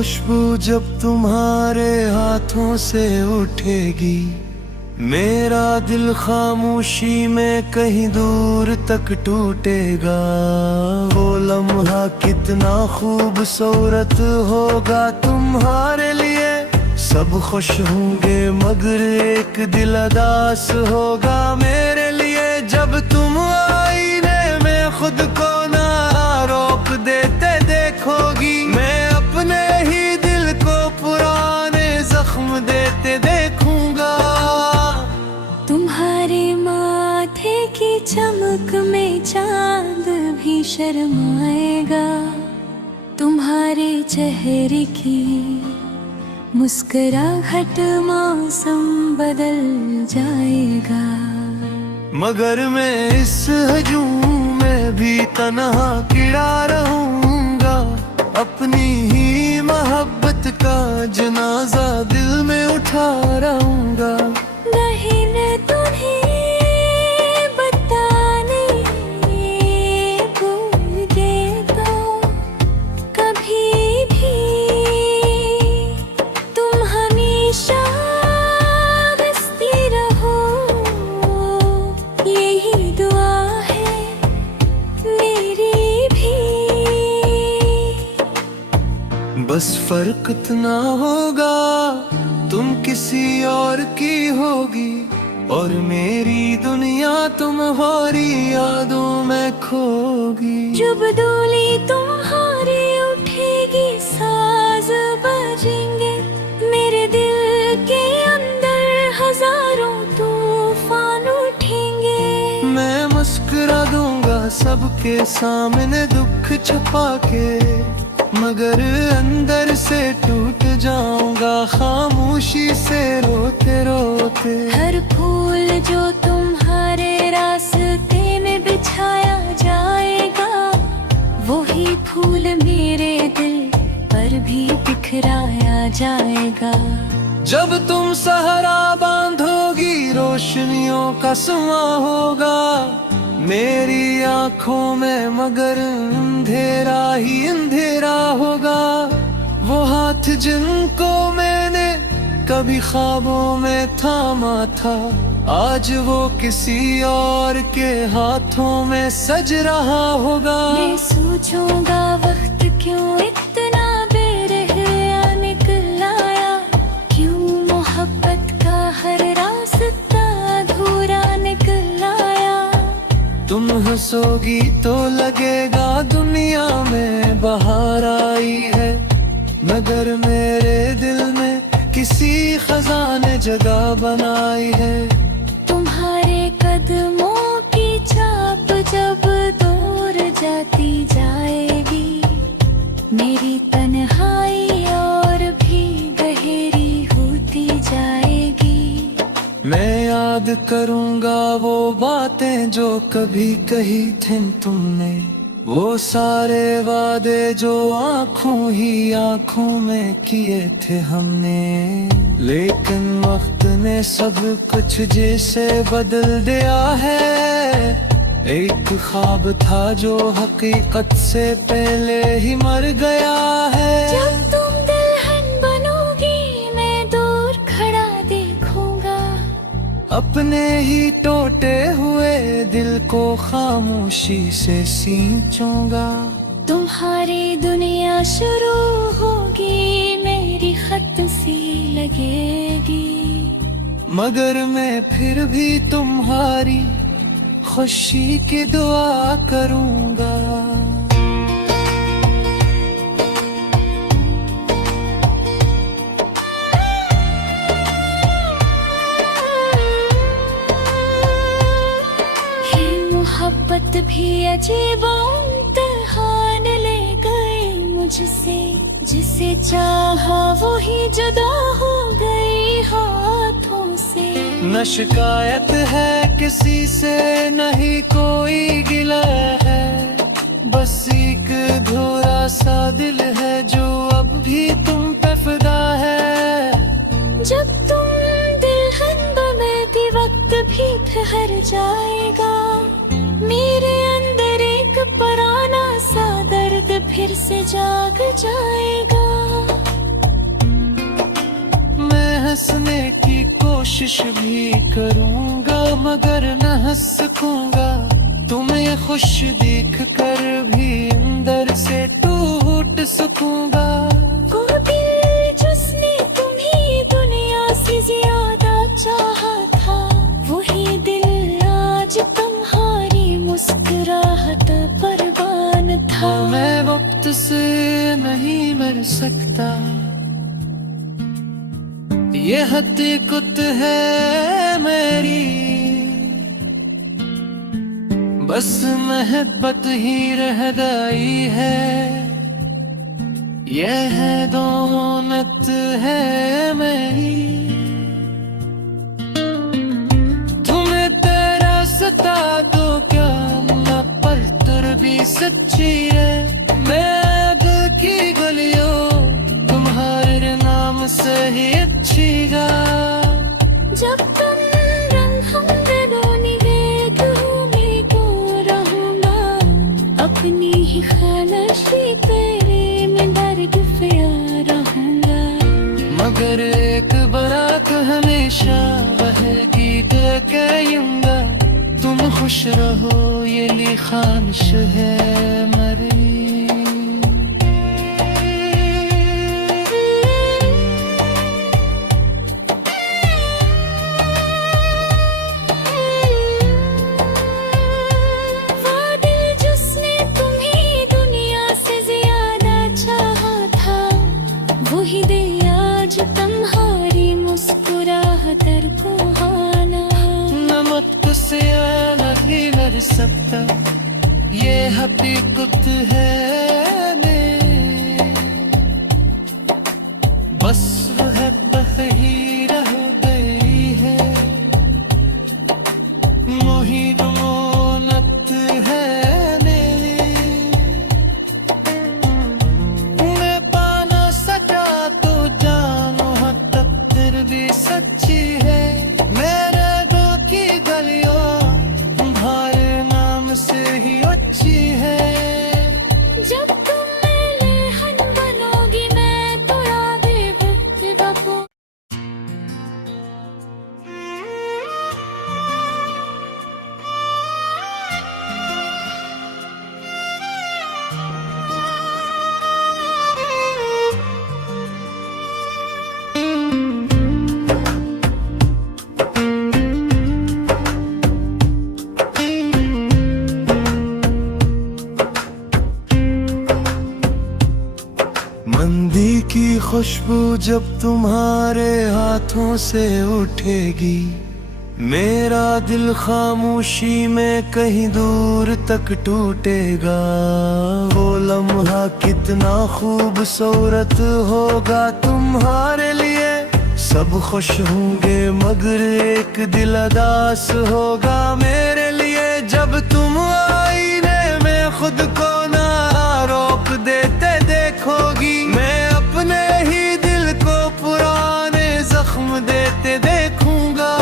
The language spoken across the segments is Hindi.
खुशबू जब तुम्हारे हाथों से उठेगी, मेरा दिल खामोशी में कहीं दूर तक टूटेगा। वो लम्हा कितना खूबसूरत होगा तुम्हारे लिए। सब खुश होंगे मगर एक दिल उदास होगा मेरे लिए। जब तुम आईने में खुद को ना रोक देते देखोगी, मैं अपने ही दिल को पुराने जख्म देते देखूंगा। तुम्हारे माथे की चमक में चांद भी शर्माएगा। तुम्हारे चेहरे की मुस्कुराहट मौसम बदल जाएगा। मगर मैं इस हजूम में भी तन्हा खड़ा रहूंगा। अपनी ही मोहब्बत का जनाजा दिल में उठा रहूंगा। नहीं मैं तुम्हें बताने भूल गए तो कभी भी तुम हमेशा हंसती रहो। यही दुआ है मेरी भी। बस फर्क इतना होगा, तुम किसी और की होगी और मेरी दुनिया तुम्हारी यादों में खोगी। जब डोली तुम्हारी उठेगी साज बजेंगे। मेरे दिल के अंदर हजारों तूफान उठेंगे। मैं मुस्कुरा दूंगा सबके सामने दुख छुपा के, मगर अंदर से टूट जाऊंगा खामोशी से रोते रोते। हर फूल जो तुम्हारे रास्ते में बिछाया जाएगा, वही फूल मेरे दिल पर भी बिखराया जाएगा। जब तुम सहरा बांधोगी रोशनियों का समा होगा मेरी आंखों में, मगर अंधेरा ही अंधेरा होगा। वो हाथ जिनको मैंने कभी ख्वाबों में थामा था, आज वो किसी और के हाथों में सज रहा होगा। मैं सोचूंगा वक्त क्यों इतना बेरहया निकल आया। क्यों मोहब्बत का हर रास्ता अधूरा निकल आया। तुम हंसोगी तो लगेगा दुनिया में बहार आई है, मगर मेरे दिल में किसी खजाने जगह बनाई है। तुम्हारे कदमों की छाप जब दूर जाती जाएगी, मेरी तन्हाई और भी गहरी होती जाएगी। मैं याद करूंगा वो बातें जो कभी कही थी तुमने, वो सारे वादे जो आंखों ही आंखों में किए थे हमने। लेकिन वक्त ने सब कुछ जैसे बदल दिया है। एक ख्वाब था जो हकीकत से पहले ही मर गया है। जब तुम दुल्हन बनोगी मैं दूर खड़ा देखूंगा। अपने ही टूटे हुए दिल को खामोशी से सींचूंगा। तुम्हारी दुनिया शुरू होगी, मेरी खत सी लगेगी। मगर मैं फिर भी तुम्हारी खुशी की दुआ करूंगा। मोहब्बत भी अजीब इम्तिहान ले गए मुझसे। जिसे चाहा वही जुदा हो गई हाथों से। न शिकायत है किसी से नहीं कोई गिला है, बस एक अधूरा सा दिल है जो अब भी तुम पे फिदा है। जब तुम दुल्हन बनती वक्त भी ठहर जाएगा। मेरे अंदर एक पुराना सा दर्द फिर से जाग जाएगा। हंसने की कोशिश भी करूंगा, मगर न हंस सकूंगा। तुम्हें खुश देख कर भी अंदर से टूट सकूंगा। वो दिल जिसने तुम्हें दुनिया से ज्यादा चाहा था, वही दिल आज तुम्हारी मुस्कुराहट पर बान था। मैं वक्त से नहीं मर सकता, ये हकीकत है मेरी। बस मोहब्बत ही रह गई है, यह है दौलत है मेरी। तुम्हें तरसता तो क्या न पलटर भी सच्ची है। मैं दिल की गलियों तुम्हारे नाम से ही अच्छी गा। जब तुम रंग हम दोनों में को रहूंगा, अपनी ही खामोशी तेरे में दर्द पिया रहूंगा। मगर एक बात हमेशा रहेगी कहूंगा, तुम खुश रहो ये ली ख्वाहिश है मेरी। वही दे आज तुम्हारी मुस्कुराहट को हाना। नमक से नहीं मर सकता, ये हकीकत है बस मोहब्बत ही रह गई है, वही दौलत है सच्ची है। मेरे दिल की गलियों तुम्हारे नाम से ही अच्छी है। जब तुम मेरे हन बनोगी, मैं तो आगे बको। मंदी की खुशबू जब तुम्हारे हाथों से उठेगी, मेरा दिल खामोशी में कहीं दूर तक टूटेगा। वो लम्हा कितना खूबसूरत होगा तुम्हारे लिए। सब खुश होंगे मगर एक दिल उदास होगा मेरे लिए। जब तुम आईने में खुद को ना रोक देते देखोगी, मैं अपने ही दिल को पुराने जख्म देते देखूंगा।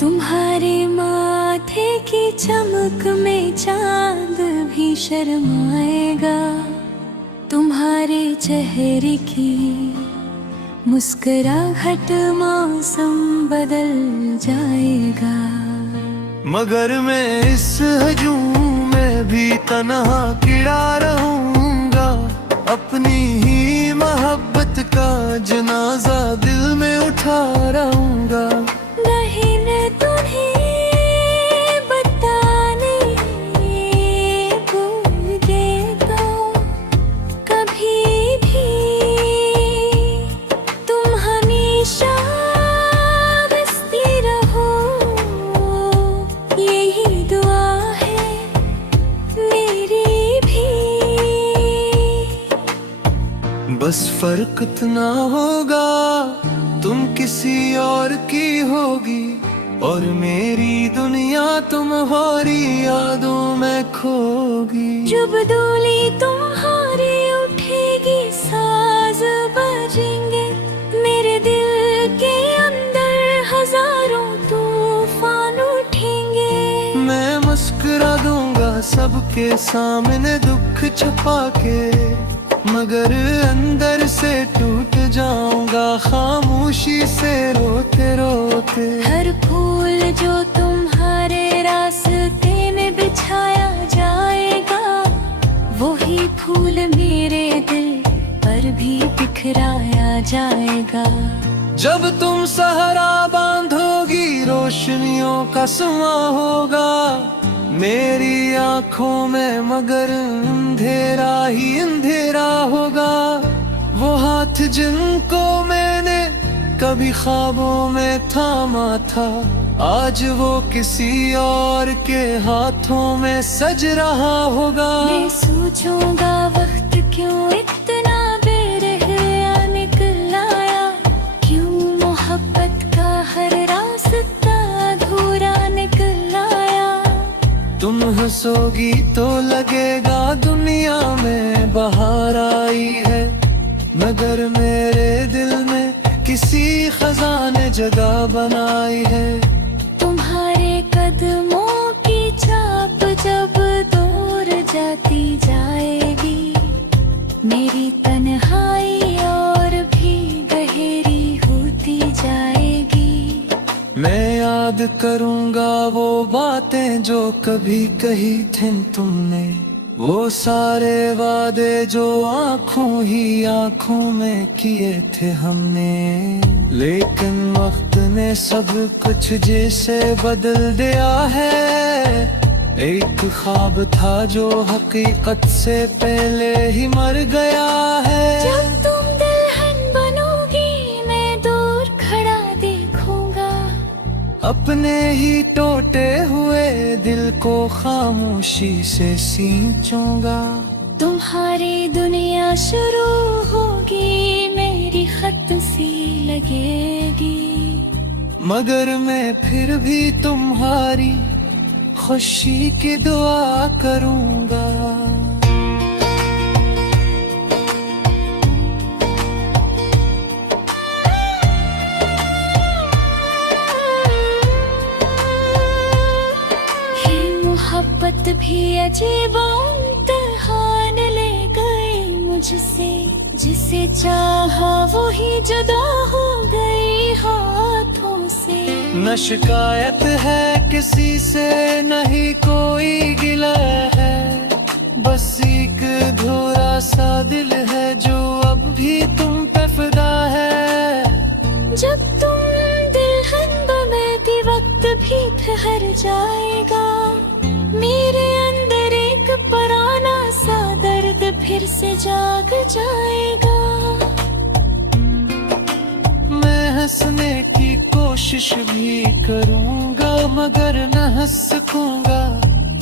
तुम्हारे माथे की चमक में चांद भी शर्माएगा, तुम्हारे चेहरे की मुस्कुराहट मौसम बदल जाएगा। मगर मैं इस हजूम में भी तन्हा किड़ा रहूंगा, अपनी ही मोहब्बत का जनाजा दिल में उठा रहूंगा। नहीं मैं तुम्हें बताने भूलेगा कभी भी, तुम हमेशा हंसती रहो, यही दुआ है मेरी भी। बस फर्क इतना होगा, तुम किसी और की होगी और मेरी दुनिया तुम्हारी यादों में खोगी। जब डोली तुम्हारी उठेगी, साज बजेंगे मेरे दिल के अंदर, हजारों तूफान उठेंगे। मैं मुस्कुरा दूंगा सबके सामने दुख छुपा के, मगर अंदर से टूट जाऊंगा खामोशी हर फूल जो तुम्हारे रास्ते में बिछाया जाएगा, वही फूल मेरे दिल पर भी बिखराया जाएगा। जब तुम सहरा बांधोगी रोशनियों का समा होगा मेरी आंखों में, मगर अंधेरा ही अंधेरा होगा। वो हाथ जिनको मैंने कभी ख्वाबों में थामा था, आज वो किसी और के हाथों में सज रहा होगा। मैं सोचूंगा वक्त क्यों इतना बेरहया निकल आया, क्यों मोहब्बत का हर रास्ता अधूरा निकल आया। तुम हंसोगी तो लगेगा दुनिया में बहार आई है, मगर मेरे दिल में किसी खजा ने जगह बनाई है। तुम्हारे कदमों की छाप जब दूर जाती जाएगी, मेरी तन्हाई और भी गहरी होती जाएगी। मैं याद करूंगा वो बातें जो कभी कही थी तुमने, वो सारे वादे जो आंखों ही आंखों में किए थे हमने। लेकिन वक्त ने सब कुछ जैसे बदल दिया है, एक ख्वाब था जो हकीकत से पहले ही मर गया है। जब तुम दुल्हन बनोगी मैं दूर खड़ा देखूंगा, अपने ही टूटे हुए दिल को खामोशी से सींचूंगा। तुम्हारी दुनिया शुरू होगी मेरी खत सी लगेगी, मगर मैं फिर भी तुम्हारी खुशी की दुआ करूंगा। मोहब्बत भी अजीब इम्तिहान ले गई मुझसे, जिसे चाहा वही जुदा हो गई हाथों से। न शिकायत है किसी से नहीं कोई गिला है, बस एक अधूरा सा दिल है जो अब भी तुम पे फिदा है। जब तुम दुल्हन बनेगी वक्त भी ठहर जाएगा, मेरे अंदर एक पुराना सा दर्द फिर से जाग जाएगा। मैं हंसने की कोशिश भी करूंगा मगर न हंस सकूंगा,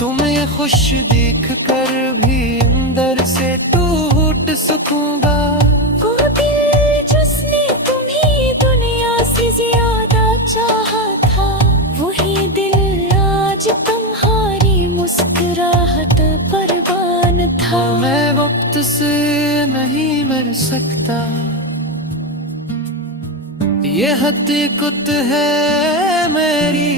तुम्हें खुश देख कर भी अंदर से टूट सकूंगा। वो दिल जिसने तुम्हें दुनिया से ज्यादा चाहा था, वही दिल आज तुम्हारी मुस्कुराहट पर बान था। मैं वक्त से नहीं मर सकता, ये हकीकत है मेरी,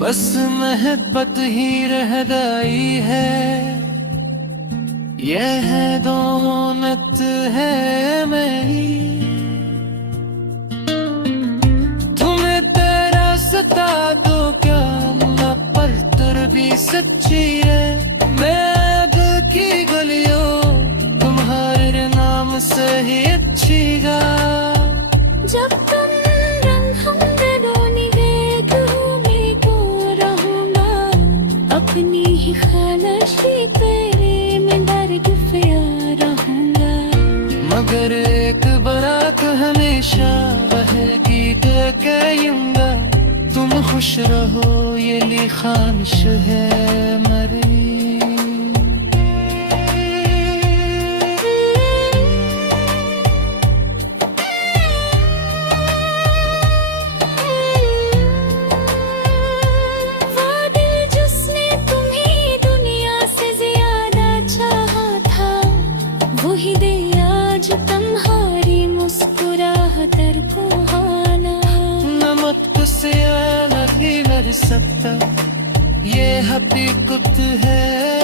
बस मोहब्बत ही रह गई है। यह है दौलत है मेरी, तुम्हें तेरा सता तो क्या न पलतर भी सच्ची है। मैं दिल की गलियों तुम्हारे नाम से ही अच्छी गा। जब तुम रंग हम दोनों वेग में को रहूंगा, अपनी ही खामोशी तेरे में दर्द पिया रहूंगा। मगर एक बात हमेशा रहेगी कहूंगा, तुम खुश रहो ये ली ख्वाहिश है मेरी। वही दे आज तुम्हारी मुस्कुराहट को हाना। नमक से नहीं मर सकता, ये हकीकत है